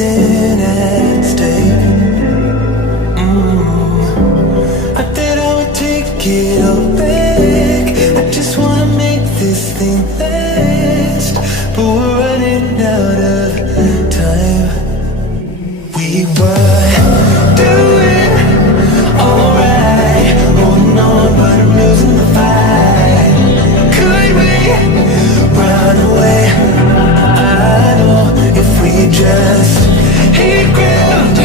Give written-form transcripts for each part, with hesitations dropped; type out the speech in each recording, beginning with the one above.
everything at stake. I thought I would take it all back. I just wanna make this thing last, but we're running out of time. We were doing alright, holding on, but I'm losing the fight. Could we run away? I know if we just hit ground,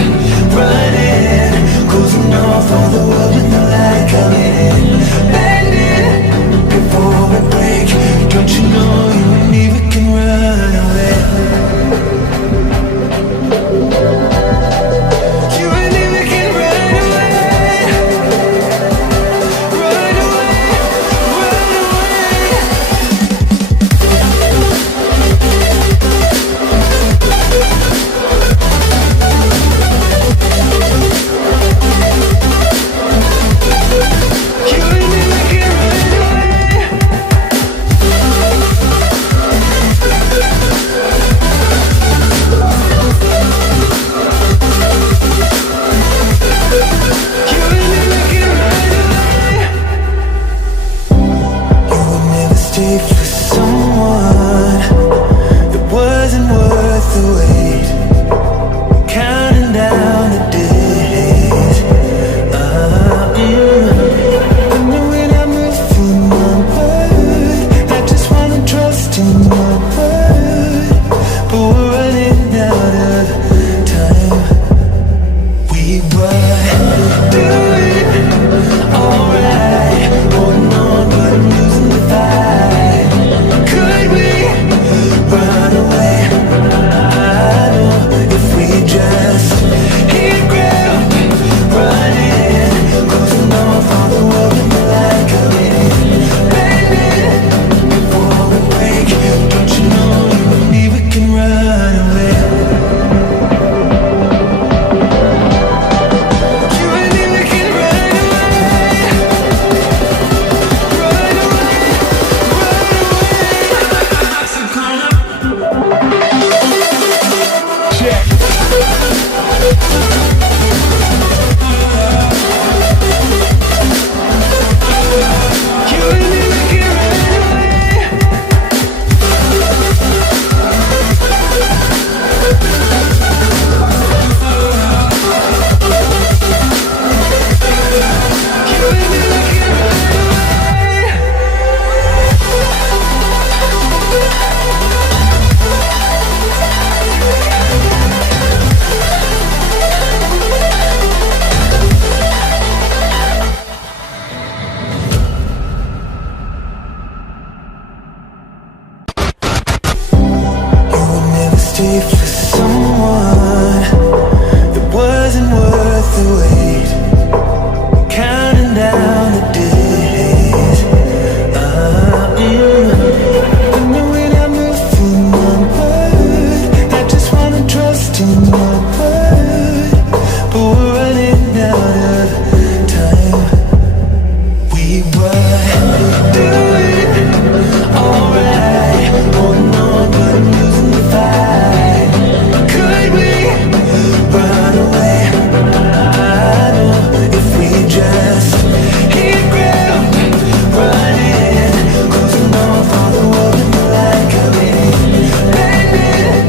running, closing off all the world with the light coming in, bending before we break. Don't you know you and me, we can run away. You and me, we can run away. Run away, run away. You and me, we can run away. You and me, we can run away. You would never stay for someone that wasn't worth the wait. Counting down the days. I know when I'm moving onward, I just wanna trust in your word, but we're running out of time. We were doing alright, holding on, but I'm losing the fight. Could we run away? I know if we just hit ground, running, closing off all the world with the light coming in, bending before we break. Don't you know you and me, we can run away. You and me, we can run away. Run away, run away. Check. You and me, we can run away. You and me, we can run away. You would never stay for someone that wasn't worth the wait. Counting down the days. I know when I'm moving onward, I just wanna trust in your word, but we're running out of time. We were doing alright, holding on, but I'm losing the fight. Could we run away? I know if we just hit ground, running, closing off all the world with the light coming in, bending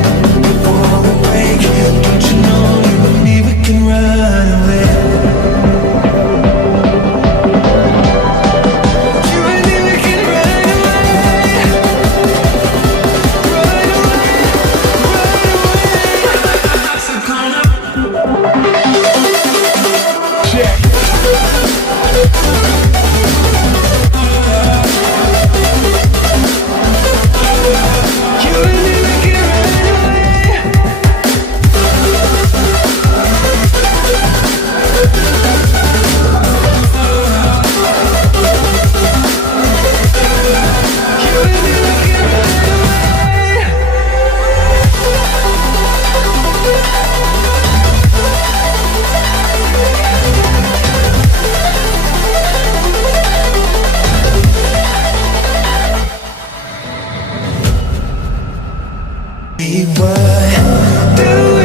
before we break. Don't you know you and me, we can run away. You and me, we can run away. Run away, run away. Check. You and me, we can run away. You and me, we can run away. We were doing